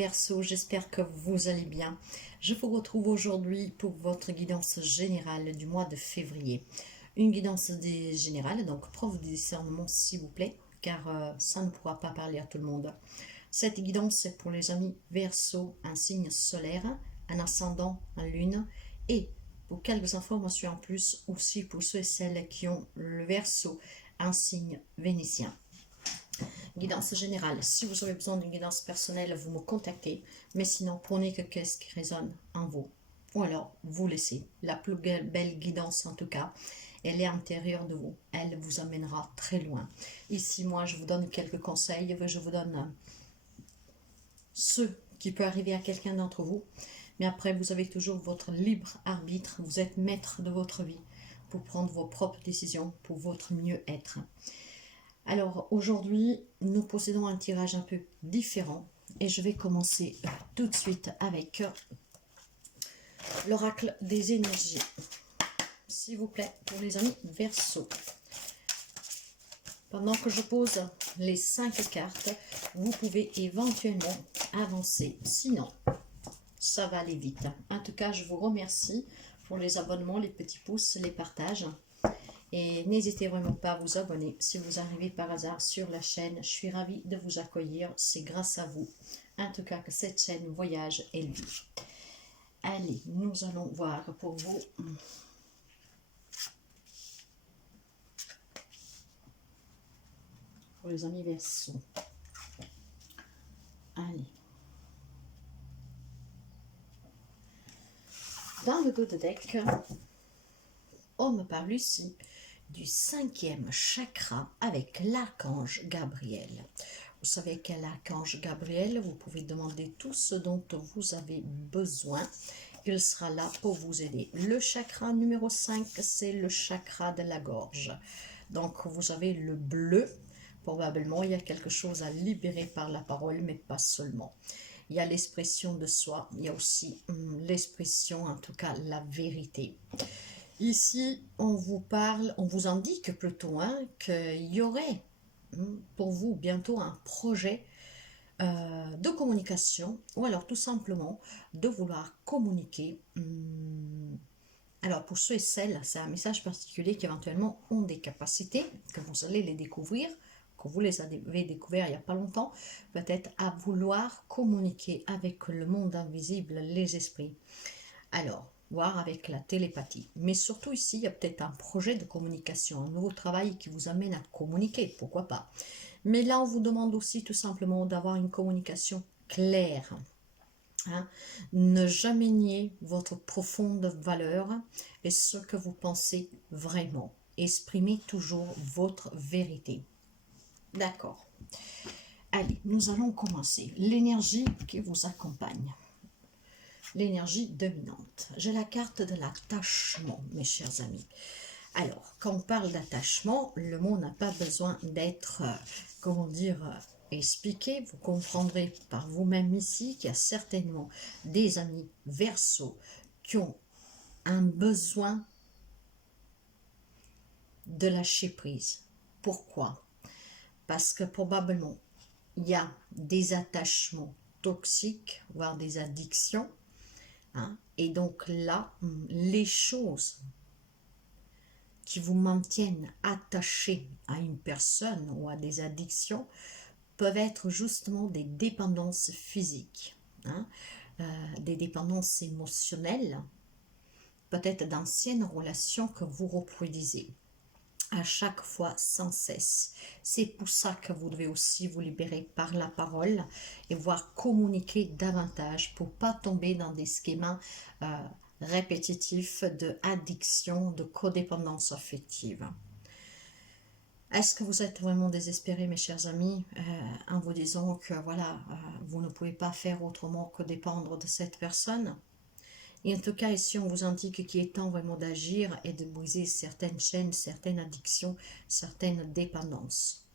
Verseaux, j'espère que vous allez bien. Je vous retrouve aujourd'hui pour votre guidance générale du mois de février. Une guidance générale, donc preuve de discernement s'il vous plaît, car ça ne pourra pas parler à tout le monde. Cette guidance est pour les amis Verseaux, un signe solaire, un ascendant, un lune, et pour quelques informations en plus aussi pour ceux et celles qui ont le Verseau, un signe vénitien. Guidance générale. Si vous avez besoin d'une guidance personnelle, vous me contactez. Mais sinon, prenez que qu'est-ce qui résonne en vous. Ou alors, vous laissez. La plus belle guidance, en tout cas, elle est à l'intérieur de vous. Elle vous amènera très loin. Ici, moi, je vous donne quelques conseils. Je vous donne ce qui peut arriver à quelqu'un d'entre vous. Mais après, vous avez toujours votre libre arbitre. Vous êtes maître de votre vie pour prendre vos propres décisions pour votre mieux-être. Alors aujourd'hui, nous possédons un tirage un peu différent et je vais commencer tout de suite avec l'oracle des énergies. S'il vous plaît, pour les amis Verseaux. Pendant que je pose les 5 cartes, vous pouvez éventuellement avancer. Sinon, ça va aller vite. En tout cas, je vous remercie pour les abonnements, les petits pouces, les partages. Et n'hésitez vraiment pas à vous abonner si vous arrivez par hasard sur la chaîne. Je suis ravie de vous accueillir. C'est grâce à vous, en tout cas, que cette chaîne voyage et vit. Allez, nous allons voir pour vous. Pour les amis Verseaux. Allez. Dans le Good Deck, on me parle ici du 5e chakra avec l'archange Gabriel. Vous savez quel archange Gabriel, vous pouvez demander tout ce dont vous avez besoin. Il sera là pour vous aider. Le chakra numéro 5, c'est le chakra de la gorge. Donc vous avez le bleu. Probablement, il y a quelque chose à libérer par la parole, mais pas seulement. Il y a l'expression de soi, il y a aussi l'expression, en tout cas, la vérité. Ici, on vous parle, on vous indique plutôt qu'il y aurait pour vous bientôt un projet de communication ou alors tout simplement de vouloir communiquer. Alors pour ceux et celles, c'est un message particulier qui éventuellement ont des capacités, que vous allez les découvrir, que vous les avez découverts il n'y a pas longtemps, peut-être à vouloir communiquer avec le monde invisible, les esprits. Alors, voir avec la télépathie. Mais surtout ici, il y a peut-être un projet de communication, un nouveau travail qui vous amène à communiquer, pourquoi pas. Mais là, on vous demande aussi tout simplement d'avoir une communication claire. Ne jamais nier votre profonde valeur et ce que vous pensez vraiment. Exprimez toujours votre vérité. D'accord. Allez, nous allons commencer. L'énergie qui vous accompagne. L'énergie dominante. J'ai la carte de l'attachement, mes chers amis. Alors, quand on parle d'attachement, le mot n'a pas besoin d'être, comment dire, expliqué. Vous comprendrez par vous-même ici qu'il y a certainement des amis Verseaux qui ont un besoin de lâcher prise. Pourquoi? Parce que probablement, il y a des attachements toxiques, voire des addictions. Et donc là, les choses qui vous maintiennent attachés à une personne ou à des addictions peuvent être justement des dépendances physiques, des dépendances émotionnelles, peut-être d'anciennes relations que vous reproduisez à chaque fois sans cesse. C'est pour ça que vous devez aussi vous libérer par la parole et voir communiquer davantage pour pas tomber dans des schémas répétitifs de addiction, de codépendance affective. Est-ce que vous êtes vraiment désespérés, mes chers amis, en vous disant que voilà, vous ne pouvez pas faire autrement que dépendre de cette personne? Et en tout cas, ici, on vous indique qu'il est temps vraiment d'agir et de briser certaines chaînes, certaines addictions, certaines dépendances.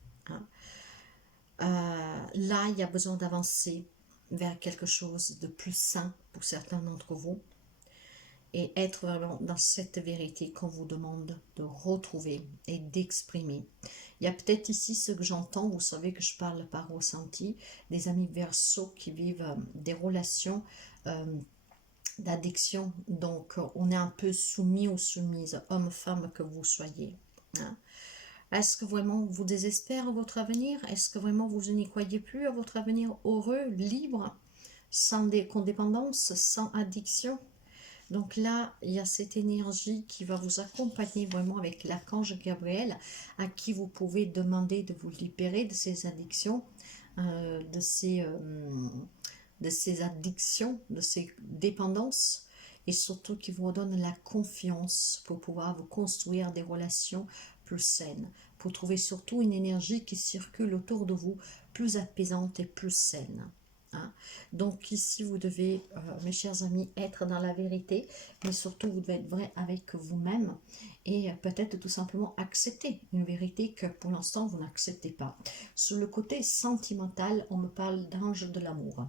Là, il y a besoin d'avancer vers quelque chose de plus sain pour certains d'entre vous. et être vraiment dans cette vérité qu'on vous demande de retrouver et d'exprimer. Il y a peut-être ici ce que j'entends, vous savez que je parle par ressenti, des amis Verseaux qui vivent des relations d'addiction, donc on est un peu soumis ou soumise, homme-femme que vous soyez. Hein. Est-ce que vraiment vous désespère votre avenir? Est-ce que vraiment vous n'y croyez plus à votre avenir heureux, libre, sans codépendance, sans addiction? Donc là, il y a cette énergie qui va vous accompagner vraiment avec l'archange Gabriel, à qui vous pouvez demander de vous libérer de ces addictions, de ces addictions, de ces dépendances, et surtout qui vous donne la confiance pour pouvoir vous construire des relations plus saines, pour trouver surtout une énergie qui circule autour de vous, plus apaisante et plus saine. Hein. Donc ici, vous devez, mes chers amis, être dans la vérité, mais surtout, vous devez être vrai avec vous-même et peut-être tout simplement accepter une vérité que pour l'instant, vous n'acceptez pas. Sur le côté sentimental, on me parle d'ange de l'amour.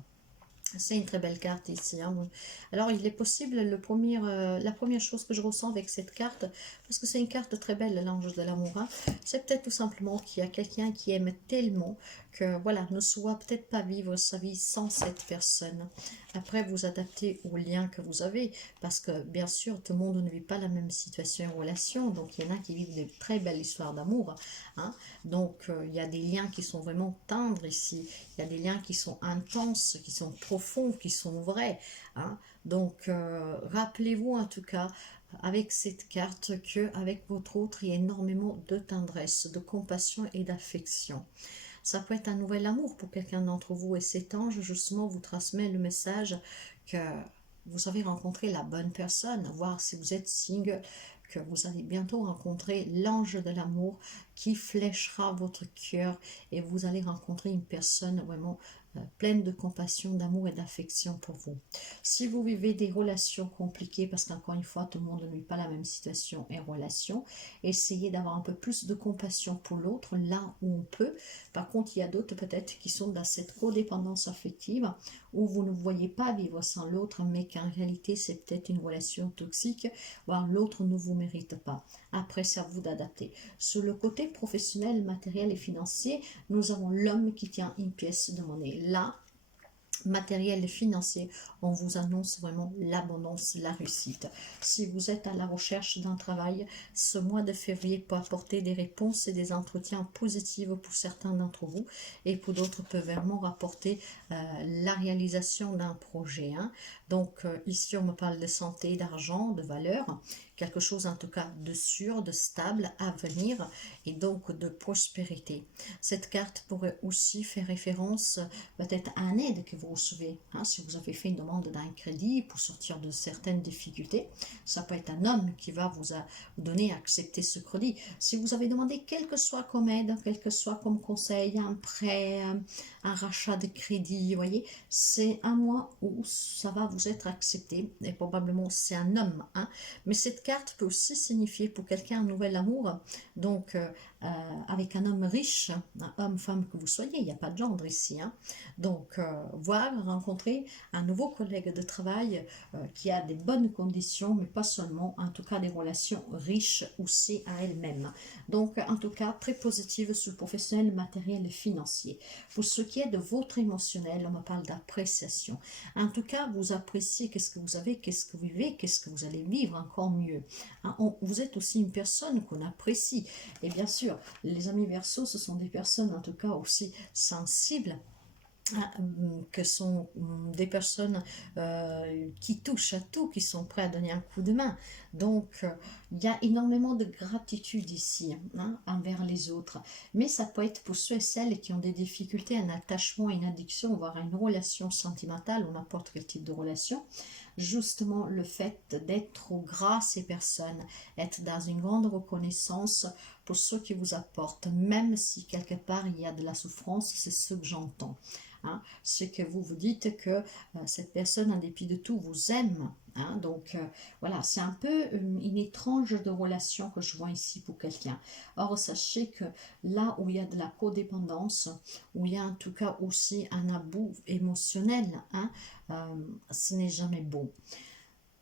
C'est une très belle carte ici. Hein. Alors, il est possible, la première chose que je ressens avec cette carte, parce que c'est une carte très belle, l'ange de l'amour, hein, c'est peut-être tout simplement qu'il y a quelqu'un qui aime tellement que, voilà, ne soit peut-être pas vivre sa vie sans cette personne. Après, vous adaptez au lien que vous avez, parce que, bien sûr, tout le monde ne vit pas la même situation et relation, donc il y en a qui vivent des très belles histoires d'amour. Hein. Donc, il y a des liens qui sont vraiment tendres ici. Il y a des liens qui sont intenses, qui sont profonds, qui sont vrais. Hein. Donc, rappelez-vous en tout cas, avec cette carte, qu'avec votre autre, il y a énormément de tendresse, de compassion et d'affection. Ça peut être un nouvel amour pour quelqu'un d'entre vous, et cet ange, justement, vous transmet le message que vous avez rencontré la bonne personne, voir si vous êtes single, que vous allez bientôt rencontrer l'ange de l'amour qui fléchera votre cœur, et vous allez rencontrer une personne vraiment pleine de compassion, d'amour et d'affection pour vous. Si vous vivez des relations compliquées, parce qu'encore une fois, tout le monde ne vit pas la même situation et relation, essayez d'avoir un peu plus de compassion pour l'autre, là où on peut. Par contre, il y a d'autres peut-être qui sont dans cette codépendance affective, où vous ne voyez pas vivre sans l'autre, mais qu'en réalité, c'est peut-être une relation toxique, voire l'autre ne vous mérite pas. Après, c'est à vous d'adapter. Sur le côté professionnel, matériel et financier, nous avons l'homme qui tient une pièce de monnaie. Là, matériel et financier, on vous annonce vraiment l'abondance, la réussite. Si vous êtes à la recherche d'un travail, ce mois de février peut apporter des réponses et des entretiens positifs pour certains d'entre vous, et pour d'autres peut vraiment rapporter la réalisation d'un projet. Hein. Donc ici on me parle de santé, d'argent, de valeur, quelque chose en tout cas de sûr, de stable à venir, et donc de prospérité. Cette carte pourrait aussi faire référence peut-être à un aide que vous recevez. Hein, si vous avez fait une demande d'un crédit pour sortir de certaines difficultés, ça peut être un homme qui va vous donner à accepter ce crédit. Si vous avez demandé quel que soit comme aide, quel que soit comme conseil, un prêt, un rachat de crédit, vous voyez, c'est un mois où ça va vous être accepté, et probablement c'est un homme. Hein, mais cette carte peut aussi signifier pour quelqu'un un nouvel amour, donc avec un homme riche, un homme-femme que vous soyez, il n'y a pas de gendre ici. Hein. Donc, rencontrer un nouveau collègue de travail qui a des bonnes conditions, mais pas seulement, en tout cas des relations riches aussi à elle-même. Donc, en tout cas, très positive sur le professionnel, matériel et financier. Pour ce qui est de votre émotionnel, on me parle d'appréciation. En tout cas, vous appréciez qu'est-ce que vous avez, qu'est-ce que vous vivez, qu'est-ce que vous allez vivre encore mieux. Hein, vous êtes aussi une personne qu'on apprécie. Et bien sûr, les amis Verseaux, ce sont des personnes en tout cas aussi sensibles, que sont des personnes qui touchent à tout, qui sont prêts à donner un coup de main. Donc, il y a énormément de gratitude ici, hein, envers les autres. Mais ça peut être pour ceux et celles qui ont des difficultés, un attachement, une addiction, voire une relation sentimentale, ou n'importe quel type de relation. Justement, le fait d'être gras à ces personnes, être dans une grande reconnaissance pour ceux qui vous apportent, même si quelque part il y a de la souffrance, c'est ce que j'entends. Hein, c'est que vous vous dites que cette personne, en dépit de tout, vous aime. Hein, donc voilà, c'est un peu une étrange de relation que je vois ici pour quelqu'un. Or, sachez que là où il y a de la codépendance, où il y a en tout cas aussi un abus émotionnel, hein, ce n'est jamais bon.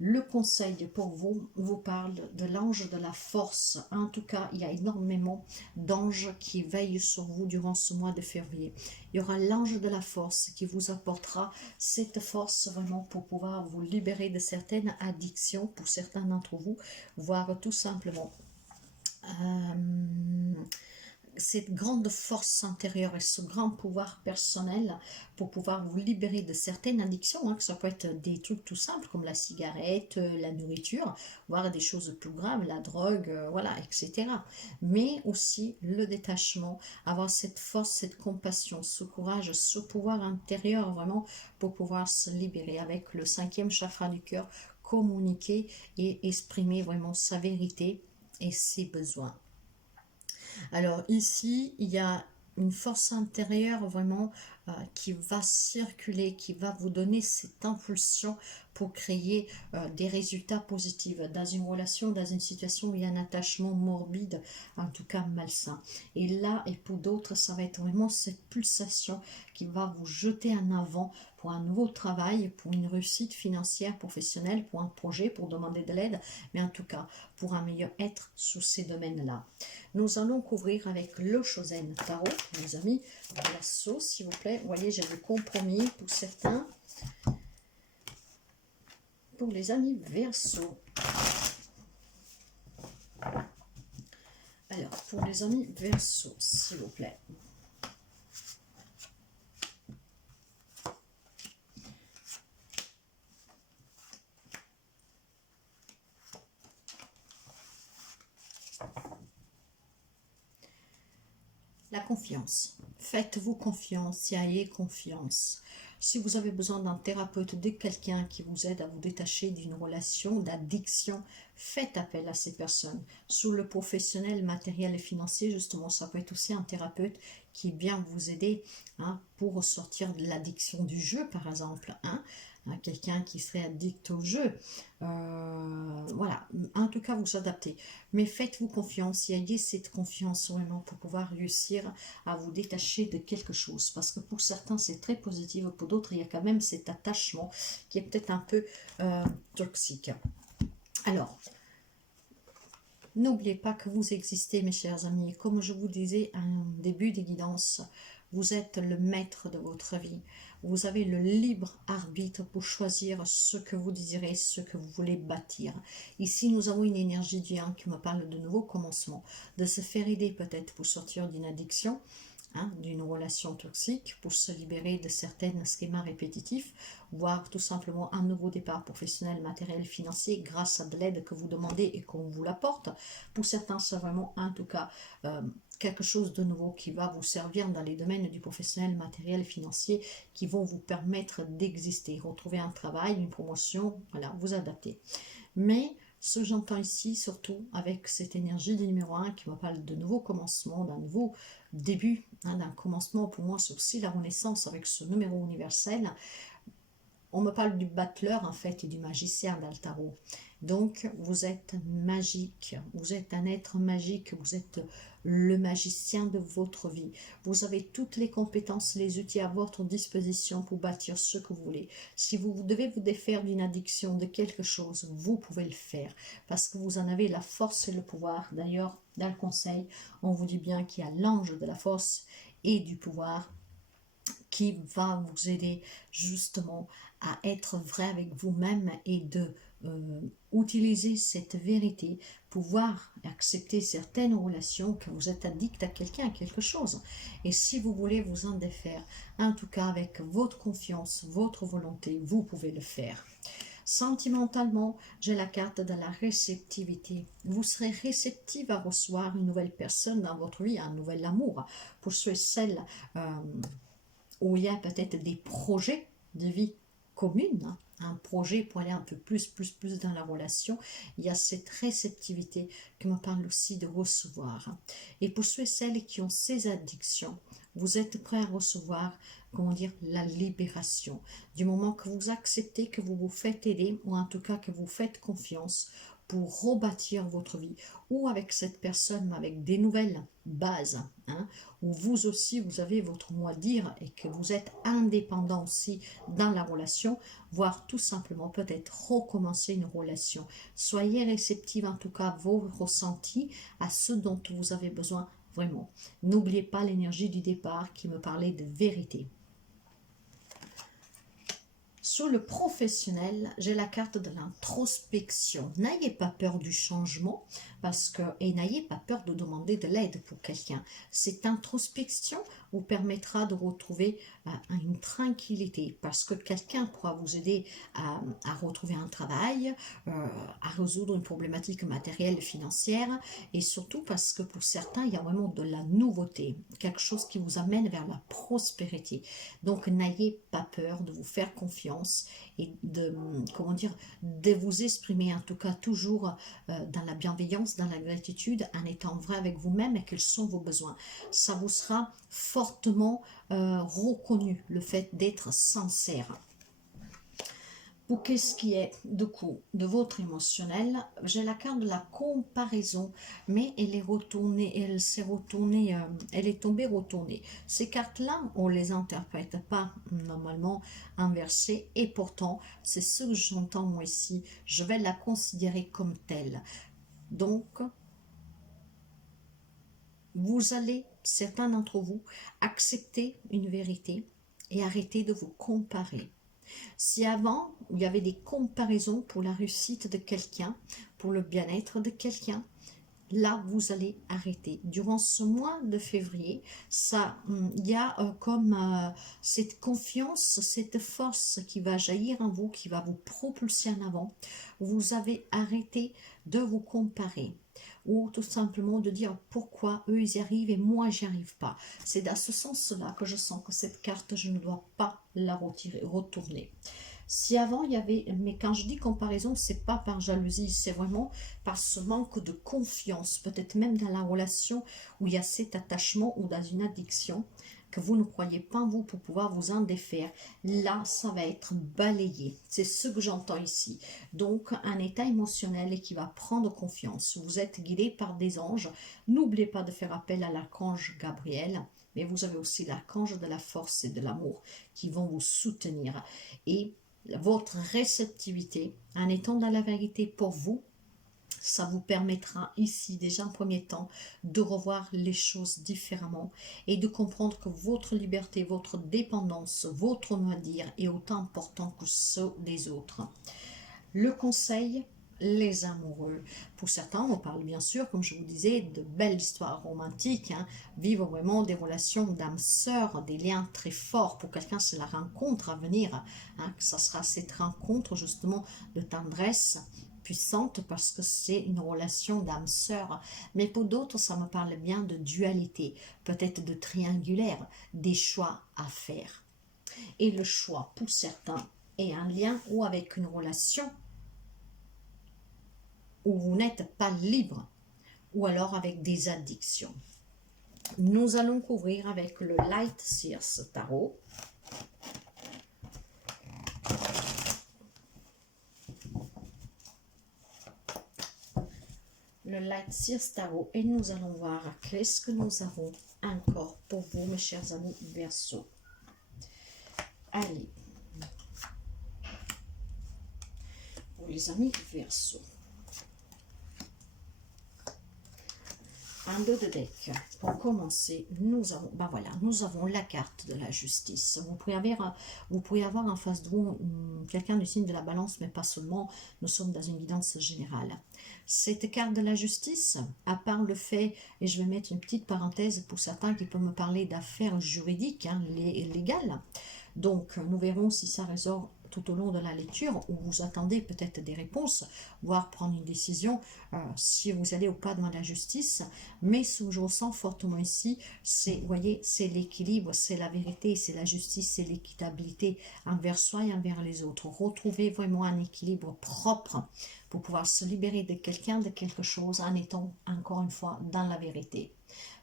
Le conseil pour vous vous parle de l'ange de la force. En tout cas, il y a énormément d'anges qui veillent sur vous durant ce mois de février. Il y aura l'ange de la force qui vous apportera cette force vraiment pour pouvoir vous libérer de certaines addictions pour certains d'entre vous, voire tout simplement cette grande force intérieure et ce grand pouvoir personnel pour pouvoir vous libérer de certaines addictions, hein, que ça peut être des trucs tout simples comme la cigarette, la nourriture, voire des choses plus graves, la drogue, voilà, etc. Mais aussi le détachement, avoir cette force, cette compassion, ce courage, ce pouvoir intérieur vraiment pour pouvoir se libérer avec le 5e chakra du cœur, communiquer et exprimer vraiment sa vérité et ses besoins. Alors ici, il y a une force intérieure vraiment qui va circuler, qui va vous donner cette impulsion pour créer des résultats positifs dans une relation, dans une situation où il y a un attachement morbide, en tout cas malsain. Et là, et pour d'autres, ça va être vraiment cette pulsation qui va vous jeter en avant pour un nouveau travail, pour une réussite financière, professionnelle, pour un projet, pour demander de l'aide, mais en tout cas, pour un meilleur être sous ces domaines-là. Nous allons couvrir avec le Shozen Tarot, mes amis, la sauce, s'il vous plaît. Vous voyez, j'ai des compromis pour certains. Pour les amis Verseau. Alors, pour les amis Verseau, s'il vous plaît. La confiance. Faites-vous confiance et ayez confiance. Si vous avez besoin d'un thérapeute, de quelqu'un qui vous aide à vous détacher d'une relation d'addiction, faites appel à ces personnes. Sous le professionnel, matériel et financier, justement, ça peut être aussi un thérapeute qui vient vous aider pour sortir de l'addiction du jeu, par exemple. Quelqu'un qui serait addict au jeu. Voilà, en tout cas, vous adaptez. Mais faites-vous confiance, et ayez cette confiance vraiment pour pouvoir réussir à vous détacher de quelque chose. Parce que pour certains, c'est très positif, pour d'autres, il y a quand même cet attachement qui est peut-être un peu toxique. Alors, n'oubliez pas que vous existez, mes chers amis. Comme je vous disais en début des guidances, vous êtes le maître de votre vie. Vous avez le libre arbitre pour choisir ce que vous désirez, ce que vous voulez bâtir. Ici, nous avons une énergie du 1 qui me parle de nouveaux commencements, de se faire aider peut-être pour sortir d'une addiction, d'une relation toxique, pour se libérer de certains schémas répétitifs, voire tout simplement un nouveau départ professionnel, matériel, financier, grâce à de l'aide que vous demandez et qu'on vous l'apporte. Pour certains, c'est vraiment en tout cas quelque chose de nouveau qui va vous servir dans les domaines du professionnel, matériel, financier, qui vont vous permettre d'exister, retrouver un travail, une promotion, voilà, vous adapter. Mais ce que j'entends ici, surtout avec cette énergie du numéro 1 qui me parle de nouveaux commencements, d'un nouveau début, d'un commencement, pour moi c'est aussi la renaissance avec ce numéro universel. On me parle du battleur en fait et du magicien dans le tarot. Donc vous êtes magique, vous êtes un être magique, vous êtes le magicien de votre vie. Vous avez toutes les compétences, les outils à votre disposition pour bâtir ce que vous voulez. Si vous devez vous défaire d'une addiction, de quelque chose, vous pouvez le faire parce que vous en avez la force et le pouvoir. D'ailleurs, dans le conseil, on vous dit bien qu'il y a l'ange de la force et du pouvoir qui va vous aider justement à être vrai avec vous-même et de utiliser cette vérité, pouvoir accepter certaines relations, que vous êtes addict à quelqu'un, à quelque chose. Et si vous voulez vous en défaire, en tout cas avec votre confiance, votre volonté, vous pouvez le faire. Sentimentalement, j'ai la carte de la réceptivité. Vous serez réceptive à recevoir une nouvelle personne dans votre vie, un nouvel amour. Pour ceux et celles où il y a peut-être des projets de vie communes, un projet pour aller un peu plus dans la relation, il y a cette réceptivité qui me parle aussi de recevoir. Et pour ceux et celles qui ont ces addictions, vous êtes prêts à recevoir, comment dire, la libération. Du moment que vous acceptez, que vous vous faites aider, ou en tout cas que vous faites confiance, pour rebâtir votre vie, ou avec cette personne, mais avec des nouvelles bases, hein, où vous aussi, vous avez votre mot à dire et que vous êtes indépendant aussi dans la relation, voire tout simplement peut-être recommencer une relation. Soyez réceptive en tout cas à vos ressentis, à ce dont vous avez besoin vraiment. N'oubliez pas l'énergie du départ qui me parlait de vérité. Sur le professionnel, j'ai la carte de l'introspection. N'ayez pas peur du changement et n'ayez pas peur de demander de l'aide pour quelqu'un. Cette introspection vous permettra de retrouver une tranquillité parce que quelqu'un pourra vous aider à retrouver un travail, à résoudre une problématique matérielle, financière et surtout parce que pour certains, il y a vraiment de la nouveauté, quelque chose qui vous amène vers la prospérité. Donc n'ayez pas peur de vous faire confiance et de, comment dire, de vous exprimer en tout cas toujours dans la bienveillance, dans la gratitude, en étant vrai avec vous-même et quels sont vos besoins. Ça vous sera fortement reconnu, le fait d'être sincère. Pour qu'est-ce qui est du coup de votre émotionnel, j'ai la carte de la comparaison, mais elle est retournée, elle s'est retournée, elle est tombée retournée. Ces cartes-là, on les interprète pas normalement inversées, et pourtant, c'est ce que j'entends moi ici. Je vais la considérer comme telle. Donc, vous allez, certains d'entre vous, accepter une vérité et arrêter de vous comparer. Si avant, il y avait des comparaisons pour la réussite de quelqu'un, pour le bien-être de quelqu'un, là, vous allez arrêter. Durant ce mois de février, il y a cette confiance, cette force qui va jaillir en vous, qui va vous propulser en avant. Vous avez arrêté de vous comparer. Ou tout simplement de dire pourquoi eux ils y arrivent et moi j'y arrive pas. C'est dans ce sens-là que je sens que cette carte, je ne dois pas la retourner. Si avant il y avait, mais quand je dis comparaison, c'est pas par jalousie, c'est vraiment par ce manque de confiance, peut-être même dans la relation où il y a cet attachement ou dans une addiction que vous ne croyez pas en vous pour pouvoir vous en défaire. Là, ça va être balayé. C'est ce que j'entends ici. Donc, un état émotionnel qui va prendre confiance. Vous êtes guidé par des anges. N'oubliez pas de faire appel à l'archange Gabriel, mais vous avez aussi l'archange de la force et de l'amour qui vont vous soutenir. Et votre réceptivité, en étant dans la vérité pour vous, ça vous permettra ici déjà en premier temps de revoir les choses différemment et de comprendre que votre liberté, votre dépendance, votre mot à dire est autant important que ceux des autres. Le conseil, les amoureux. Pour certains, on parle bien sûr, comme je vous disais, de belles histoires romantiques, vivre vraiment des relations d'âme sœur, des liens très forts. Pour quelqu'un, c'est la rencontre à venir, que ça sera cette rencontre justement de tendresse puissante parce que c'est une relation d'âme sœur. Mais pour d'autres, ça me parle bien de dualité, peut-être de triangulaire, des choix à faire. Et le choix, pour certains, est un lien ou avec une relation où vous n'êtes pas libre, ou alors avec des addictions. Nous allons couvrir avec le Light Seers Tarot. Le Light Seers Tarot, et nous allons voir qu'est-ce que nous avons encore pour vous, mes chers amis Verseau. Allez, pour les amis Verseau. Un dos de deck. Pour commencer, nous avons la carte de la justice. Vous pouvez avoir en face de vous quelqu'un du signe de la balance, mais pas seulement. Nous sommes dans une guidance générale. Cette carte de la justice, à part le fait, et je vais mettre une petite parenthèse pour certains qui peuvent me parler d'affaires juridiques, légales. Donc, nous verrons si ça ressort tout au long de la lecture, où vous attendez peut-être des réponses, voire prendre une décision si vous allez ou pas devant la justice. Mais ce que je ressens fortement ici, c'est, vous voyez, c'est l'équilibre, c'est la vérité, c'est la justice, c'est l'équitabilité envers soi et envers les autres. Retrouvez vraiment un équilibre propre pour pouvoir se libérer de quelqu'un, de quelque chose, en étant encore une fois dans la vérité.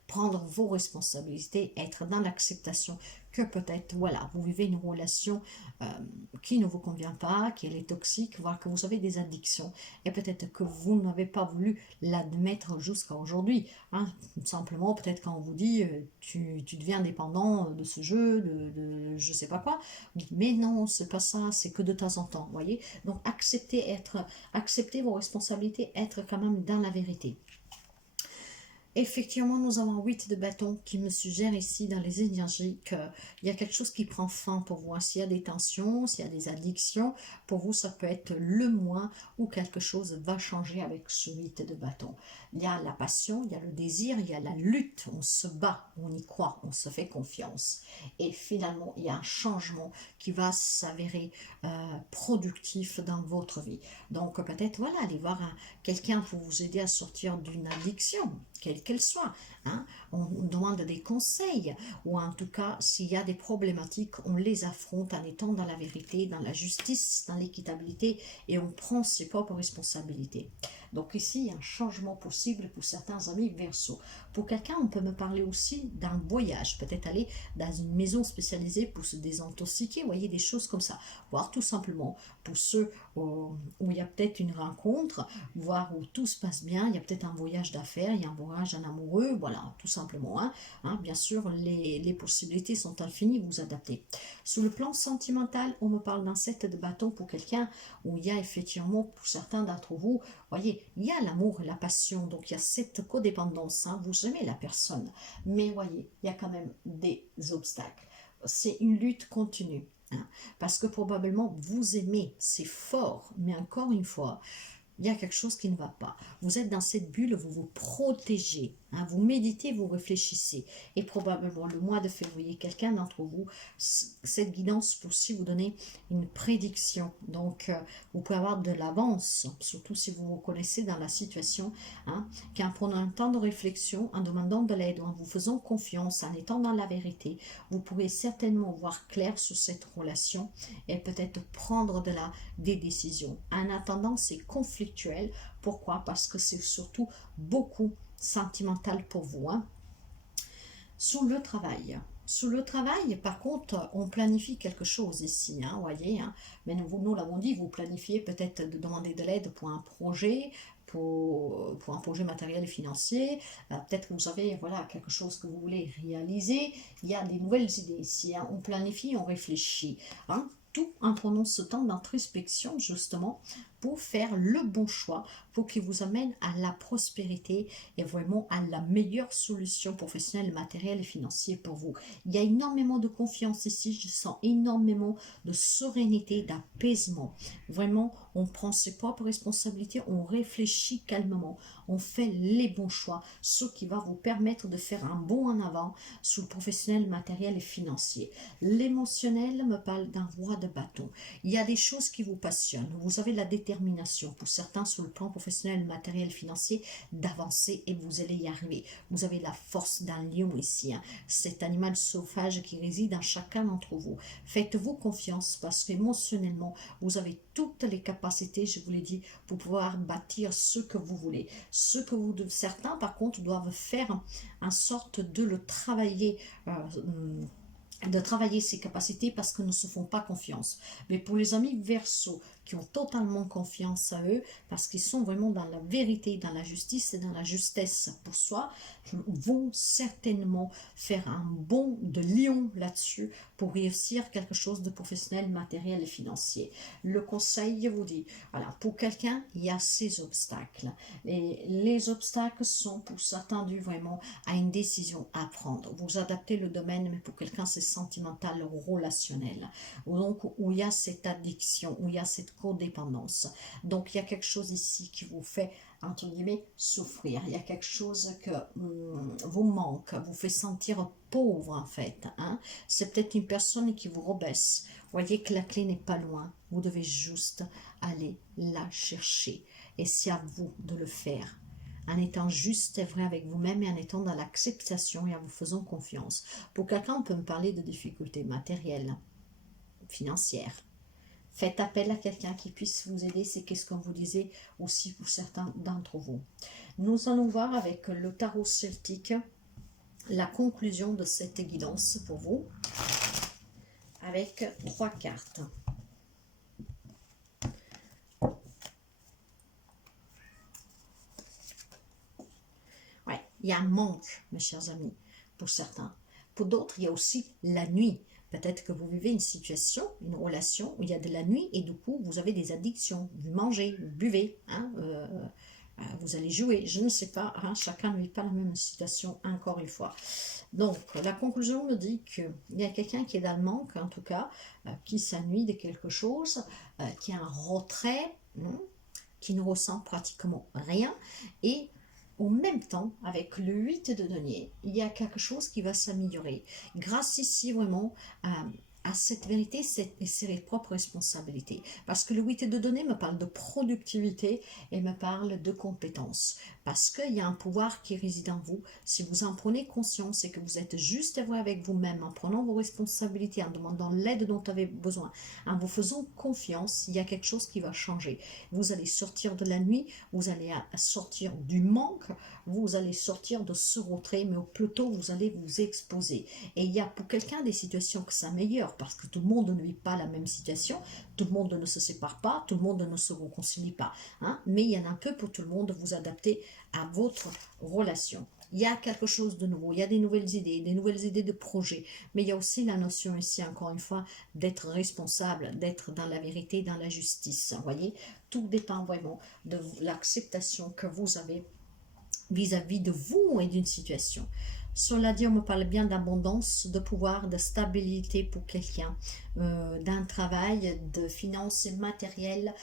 Prendre vos responsabilités, être dans l'acceptation que peut-être, voilà, vous vivez une relation euh, qui ne vous convient pas, qui est toxique, voire que vous avez des addictions, et peut-être que vous n'avez pas voulu l'admettre jusqu'à aujourd'hui. Hein. Simplement, peut-être quand on vous dit tu deviens dépendant de ce jeu, de je sais pas quoi, vous dites mais non, c'est pas ça, c'est que de temps en temps, voyez. Donc accepter vos responsabilités, être quand même dans la vérité. Effectivement, nous avons 8 de bâton qui me suggère ici dans les énergies qu'il y a quelque chose qui prend fin pour vous. S'il y a des tensions, s'il y a des addictions, pour vous, ça peut être le mois où quelque chose va changer avec ce 8 de bâton. Il y a la passion, il y a le désir, il y a la lutte, on se bat, on y croit, on se fait confiance. Et finalement, il y a un changement qui va s'avérer productif dans votre vie. Donc peut-être, voilà, aller voir quelqu'un pour vous aider à sortir d'une addiction, quelle qu'elle soit. Hein. On demande des conseils, ou en tout cas, s'il y a des problématiques, on les affronte en étant dans la vérité, dans la justice, dans l'équitabilité, et on prend ses propres responsabilités. Donc ici, il y a un changement possible pour certains amis Verseau. Pour quelqu'un, on peut me parler aussi d'un voyage, peut-être aller dans une maison spécialisée pour se désintoxiquer, vous voyez, des choses comme ça. Voire tout simplement, pour ceux où il y a peut-être une rencontre, voire où tout se passe bien, il y a peut-être un voyage d'affaires, il y a un voyage en amoureux, voilà, tout simplement. Hein, bien sûr, les possibilités sont infinies, vous adaptez. Sous le plan sentimental, on me parle d'un 7 de bâton pour quelqu'un où il y a effectivement, pour certains d'entre vous, voyez, il y a l'amour et la passion, donc il y a cette codépendance, hein, vous aimez la personne, mais voyez, il y a quand même des obstacles. C'est une lutte continue, hein, parce que probablement vous aimez, c'est fort, mais encore une fois, il y a quelque chose qui ne va pas. Vous êtes dans cette bulle, vous vous protégez, hein, vous méditez, vous réfléchissez. Et probablement le mois de février, quelqu'un d'entre vous, cette guidance peut aussi vous donner une prédiction. Donc, vous pouvez avoir de l'avance, surtout si vous vous connaissez dans la situation, hein, qu'en prenant un temps de réflexion, en demandant de l'aide, en vous faisant confiance, en étant dans la vérité, vous pourrez certainement voir clair sur cette relation et peut-être prendre des décisions. En attendant, c'est conflictuel. Pourquoi? Parce que c'est surtout beaucoup sentimental pour vous. Hein. Sous le travail. Sous le travail, par contre, on planifie quelque chose ici, hein, voyez. Hein. Mais nous l'avons dit, vous planifiez peut-être de demander de l'aide pour un projet, pour un projet matériel et financier. Peut-être que vous avez voilà, quelque chose que vous voulez réaliser. Il y a des nouvelles idées ici. Hein. On planifie, on réfléchit. Hein. Tout en prenant ce temps d'introspection, justement, pour faire le bon choix, pour qu'il vous amène à la prospérité et vraiment à la meilleure solution professionnelle, matérielle et financière pour vous. Il y a énormément de confiance ici, je sens énormément de sérénité, d'apaisement. Vraiment, on prend ses propres responsabilités, on réfléchit calmement, on fait les bons choix, ce qui va vous permettre de faire un bond en avant sous le professionnel, matériel et financier. L'émotionnel me parle d'un roi de bâton. Il y a des choses qui vous passionnent, vous avez la détermination, pour certains sur le plan professionnel, matériel, financier, d'avancer et vous allez y arriver. Vous avez la force d'un lion ici, hein, cet animal sauvage qui réside en chacun d'entre vous. Faites-vous confiance parce qu'émotionnellement, vous avez toutes les capacités, je vous l'ai dit, pour pouvoir bâtir ce que vous voulez. Certains, par contre, doivent faire en sorte de le travailler, de travailler ses capacités parce qu'ils ne se font pas confiance. Mais pour les amis Verseau qui ont totalement confiance à eux, parce qu'ils sont vraiment dans la vérité, dans la justice et dans la justesse pour soi, vont certainement faire un bond de lion là-dessus pour réussir quelque chose de professionnel, matériel et financier. Le conseil, je vous dis, voilà, pour quelqu'un, il y a ces obstacles. Et les obstacles sont pour certains dus vraiment à une décision à prendre. Vous adaptez le domaine, mais pour quelqu'un, c'est sentimental, relationnel. Donc, où il y a cette addiction, où il y a cette codépendance. Donc, il y a quelque chose ici qui vous fait, entre guillemets, souffrir. Il y a quelque chose que vous manque, vous fait sentir pauvre, en fait. Hein? C'est peut-être une personne qui vous rebaisse. Voyez que la clé n'est pas loin. Vous devez juste aller la chercher. Et c'est à vous de le faire. En étant juste et vrai avec vous-même et en étant dans l'acceptation et en vous faisant confiance. Pour quelqu'un, on peut me parler de difficultés matérielles, financières, Faites appel à quelqu'un qui puisse vous aider, c'est qu'est-ce qu'on vous disait aussi pour certains d'entre vous. Nous allons voir avec le tarot celtique la conclusion de cette guidance pour vous, avec 3 cartes. Ouais, il y a un manque, mes chers amis, pour certains. Pour d'autres, il y a aussi la nuit. Peut-être que vous vivez une situation, une relation où il y a de la nuit et du coup, vous avez des addictions. Vous mangez, vous buvez, hein, vous allez jouer, je ne sais pas, hein, chacun ne vit pas la même situation, encore une fois. Donc, la conclusion me dit qu'il y a quelqu'un qui est dans le manque, en tout cas, qui s'ennuie de quelque chose, qui a un retrait, qui ne ressent pratiquement rien, et en même temps, avec le 8 de denier, il y a quelque chose qui va s'améliorer. Grâce ici vraiment à cette vérité et ses propres responsabilités. Parce que le 8 de denier me parle de productivité et me parle de compétences. Parce qu'il y a un pouvoir qui réside en vous. Si vous en prenez conscience et que vous êtes juste et vrai avec vous-même, en prenant vos responsabilités, en demandant l'aide dont vous avez besoin, en vous faisant confiance, il y a quelque chose qui va changer. Vous allez sortir de la nuit, vous allez sortir du manque, vous allez sortir de ce retrait, mais plutôt vous allez vous exposer. Et il y a pour quelqu'un des situations que ça meilleure, parce que tout le monde ne vit pas la même situation, tout le monde ne se sépare pas, tout le monde ne se réconcilie pas, hein, mais il y en a un peu pour tout le monde, vous adapter à votre relation. Il y a quelque chose de nouveau, il y a des nouvelles idées de projet, mais il y a aussi la notion ici, encore une fois, d'être responsable, d'être dans la vérité, dans la justice. Vous voyez, tout dépend vraiment de l'acceptation que vous avez vis-à-vis de vous et d'une situation. Cela dit, on me parle bien d'abondance, de pouvoir, de stabilité pour quelqu'un, d'un travail, de finances matérielles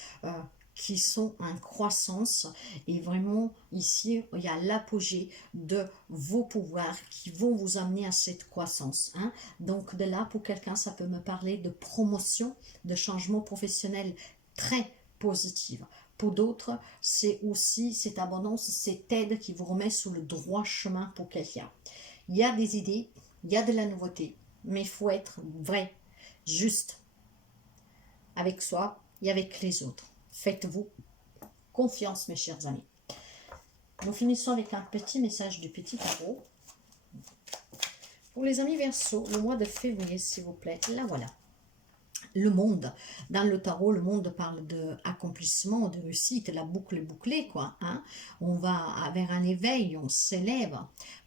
qui sont en croissance. Et vraiment, ici, il y a l'apogée de vos pouvoirs qui vont vous amener à cette croissance. Hein. Donc, de là, pour quelqu'un, ça peut me parler de promotion, de changement professionnel très positive. Pour d'autres, c'est aussi cette abondance, cette aide qui vous remet sur le droit chemin pour quelqu'un. Il y a des idées, il y a de la nouveauté, mais il faut être vrai, juste avec soi et avec les autres. Faites-vous confiance, mes chers amis. Nous finissons avec un petit message du petit tarot. Pour les amis Verseau, le mois de février, s'il vous plaît, là voilà. Le monde, dans le tarot, le monde parle d'accomplissement, de réussite, la boucle est bouclée, quoi. Hein? On va vers un éveil, on s'élève.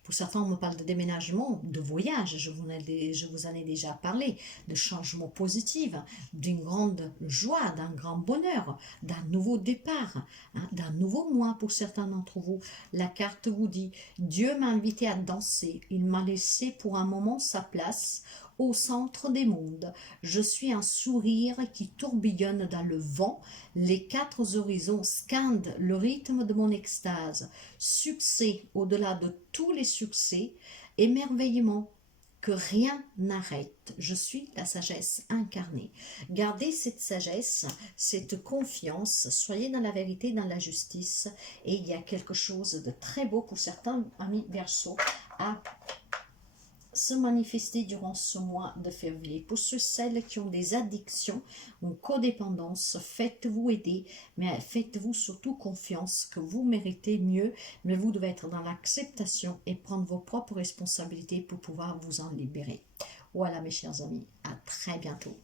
Pour certains, on me parle de déménagement, de voyage, je vous en ai déjà parlé, de changement positif, d'une grande joie, d'un grand bonheur, d'un nouveau départ, hein, d'un nouveau mois pour certains d'entre vous. La carte vous dit, Dieu m'a invité à danser, il m'a laissé pour un moment sa place, au centre des mondes. Je suis un sourire qui tourbillonne dans le vent. Les 4 horizons scandent le rythme de mon extase. Succès au-delà de tous les succès, émerveillement que rien n'arrête. Je suis la sagesse incarnée. Gardez cette sagesse, cette confiance, soyez dans la vérité, dans la justice, et il y a quelque chose de très beau pour certains amis Verseau à se manifester durant ce mois de février. Pour ceux, celles qui ont des addictions ou codépendance, faites-vous aider, mais faites-vous surtout confiance que vous méritez mieux, mais vous devez être dans l'acceptation et prendre vos propres responsabilités pour pouvoir vous en libérer. Voilà mes chers amis, à très bientôt.